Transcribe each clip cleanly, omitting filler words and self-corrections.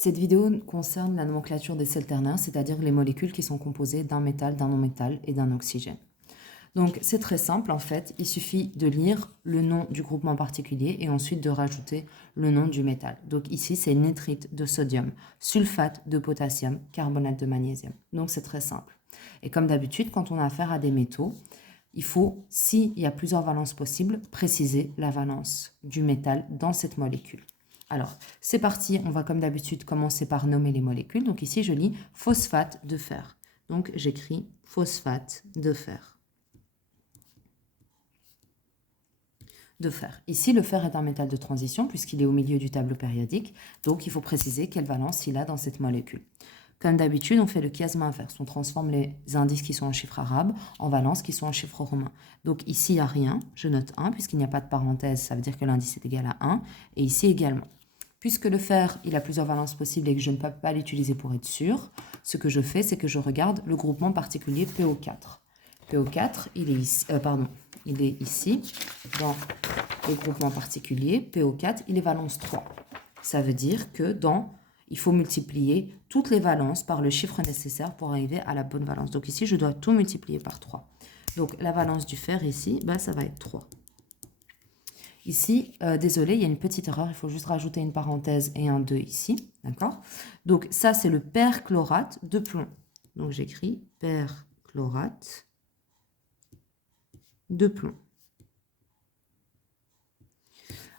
Cette vidéo concerne la nomenclature des sels ternaires, c'est-à-dire les molécules qui sont composées d'un métal, d'un non-métal et d'un oxygène. Donc c'est très simple en fait, il suffit de lire le nom du groupement particulier et ensuite de rajouter le nom du métal. Donc ici c'est nitrite de sodium, sulfate de potassium, carbonate de magnésium. Donc c'est très simple. Et comme d'habitude, quand on a affaire à des métaux, il faut, s'il y a plusieurs valences possibles, préciser la valence du métal dans cette molécule. Alors, c'est parti, on va comme d'habitude commencer par nommer les molécules. Donc ici, je lis phosphate de fer. Donc j'écris phosphate de fer. Ici, le fer est un métal de transition puisqu'il est au milieu du tableau périodique. Donc il faut préciser quelle valence il a dans cette molécule. Comme d'habitude, on fait le chiasme inverse. On transforme les indices qui sont en chiffres arabes en valences qui sont en chiffres romains. Donc ici, il n'y a rien. Je note 1 puisqu'il n'y a pas de parenthèse. Ça veut dire que l'indice est égal à 1. Et ici également. Puisque le fer, il a plusieurs valences possibles et que je ne peux pas l'utiliser pour être sûr, ce que je fais, c'est que je regarde le groupement particulier PO4. PO4, il est ici, dans le groupement particulier. PO4, il est valence 3. Ça veut dire que il faut multiplier toutes les valences par le chiffre nécessaire pour arriver à la bonne valence. Donc ici, je dois tout multiplier par 3. Donc la valence du fer ici, ça va être 3. Ici, désolé, il y a une petite erreur, il faut juste rajouter une parenthèse et un 2 ici, d'accord? Donc ça, c'est le perchlorate de plomb. Donc j'écris perchlorate de plomb.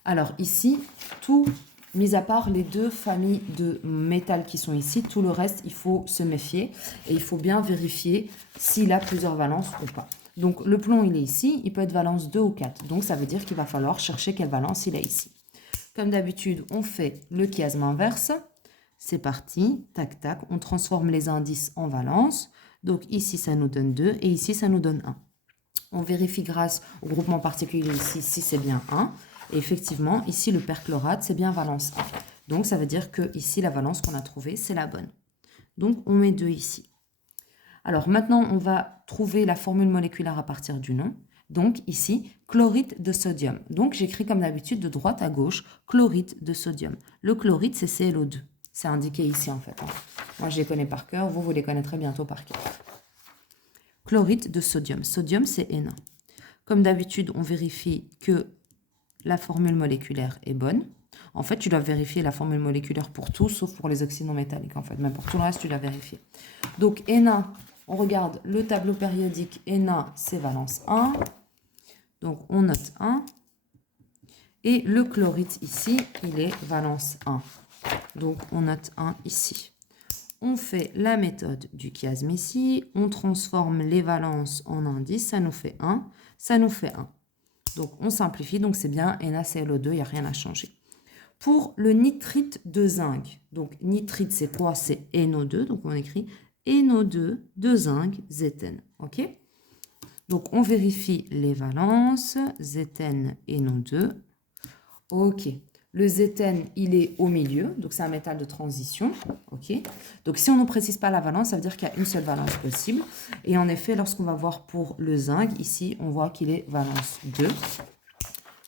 Alors ici, tout, mis à part les deux familles de métal qui sont ici, tout le reste, il faut se méfier et il faut bien vérifier s'il a plusieurs valences ou pas. Donc le plomb, il est ici, il peut être valence 2 ou 4. Donc ça veut dire qu'il va falloir chercher quelle valence il a ici. Comme d'habitude, on fait le chiasme inverse. C'est parti, tac tac, on transforme les indices en valence. Donc ici, ça nous donne 2 et ici, ça nous donne 1. On vérifie grâce au groupement particulier ici si c'est bien 1. Et effectivement, ici, le perchlorate, c'est bien valence 1. Donc ça veut dire que ici, la valence qu'on a trouvée, c'est la bonne. Donc on met 2 ici. Alors maintenant, on va trouver la formule moléculaire à partir du nom. Donc ici, chlorite de sodium. Donc j'écris comme d'habitude de droite à gauche, chlorite de sodium. Le chlorite, c'est ClO2. C'est indiqué ici en fait. Moi, je les connais par cœur, vous les connaîtrez bientôt par cœur. Chlorite de sodium. Sodium, c'est Na. Comme d'habitude, on vérifie que la formule moléculaire est bonne. En fait, tu dois vérifier la formule moléculaire pour tout, sauf pour les oxydes non métalliques. En fait, même pour tout le reste, tu dois vérifier. Donc, Na, on regarde le tableau périodique. Na, c'est valence 1. Donc, on note 1. Et le chlorite ici, il est valence 1. Donc, on note 1 ici. On fait la méthode du chiasme ici. On transforme les valences en indices. Ça nous fait 1. Ça nous fait 1. Donc, on simplifie. Donc, c'est bien NaClO2. Il n'y a rien à changer. Pour le nitrite de zinc, donc nitrite, c'est quoi? C'est NO2. Donc, on écrit NO2 de zinc, Zn. OK? Donc, on vérifie les valences. Zn, NO2. OK. Le Zn, il est au milieu. Donc, c'est un métal de transition. OK? Donc, si on ne précise pas la valence, ça veut dire qu'il y a une seule valence possible. Et en effet, lorsqu'on va voir pour le zinc, ici, on voit qu'il est valence 2.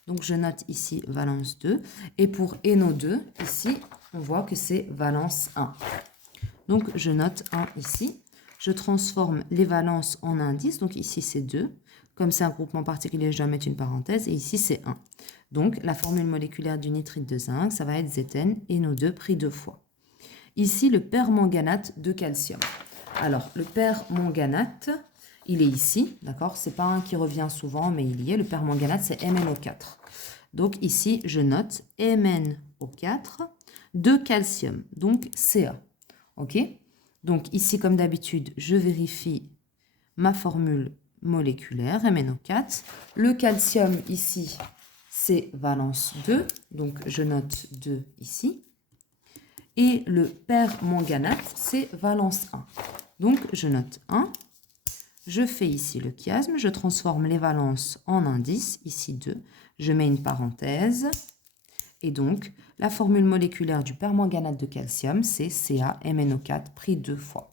Donc, je note ici valence 2. Et pour NO2, ici, on voit que c'est valence 1. Donc, je note 1 ici. Je transforme les valences en indices. Donc, ici, c'est 2. Comme c'est un groupement particulier, je dois mettre une parenthèse. Et ici, c'est 1. Donc, la formule moléculaire du nitrite de zinc, ça va être Zn, NO2 pris 2 fois. Ici, le permanganate de calcium. Alors, le permanganate, il est ici, d'accord? C'est pas un qui revient souvent, mais il y est. Le permanganate, c'est MnO4. Donc, ici, je note MnO4 de calcium, donc Ca. OK? Donc, ici, comme d'habitude, je vérifie ma formule moléculaire, MnO4. Le calcium, ici, c'est valence 2, donc je note 2 ici. Et le permanganate, c'est valence 1. Donc, je note 1. Je fais ici le chiasme, je transforme les valences en indices, ici 2. Je mets une parenthèse. Et donc, la formule moléculaire du permanganate de calcium, c'est CaMnO4 pris 2 fois.